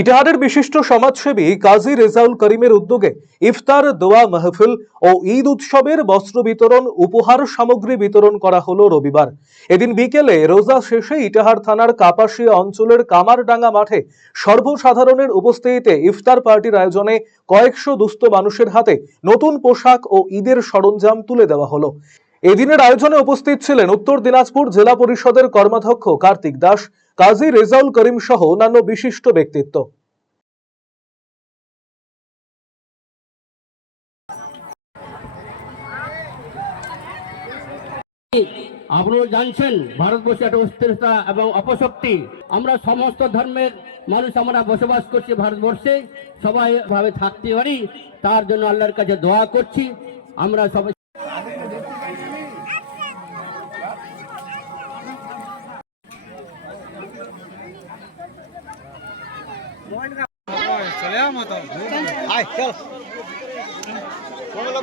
ইটাহারের বিশিষ্ট সমাজসেবী কাজী রেজাউল করিমের উদ্যোগে ইফতার দোয়া মাহফিল ও ঈদ উৎসবের বস্ত্র বিতরণ উপহার সামগ্রী বিতরণ করা হলো রবিবার। এদিন বিকেলে রোজা শেষে ইটাহার থানার কাপাসিয়া অঞ্চলের কামারডাঙ্গা মাঠে সর্বসাধারণের উপস্থিতিতে ইফতার পার্টির আয়োজনে কয়েকশো দুস্থ মানুষের হাতে নতুন পোশাক ও ঈদের সরঞ্জাম তুলে দেওয়া হলো। এদিনের আয়োজনে উপস্থিত ছিলেন উত্তর দিনাজপুর জেলা পরিষদের কর্মাধ্যক্ষ কার্তিক দাস, কাজী রেজাউল করিম সহ অন্যান্য বিশিষ্ট ব্যক্তিত্ব। আপনারা জানছেন ভারতবর্ষে একটা অস্থিরতা এবং অপশক্তি, আমরা সমস্ত ধর্মের মানুষ আমরা বসবাস করছি ভারতবর্ষে, সবাই ভাবে থাকতে পারি তার জন্য আল্লাহর কাছে দোয়া করছি। আমরা সবাই চলে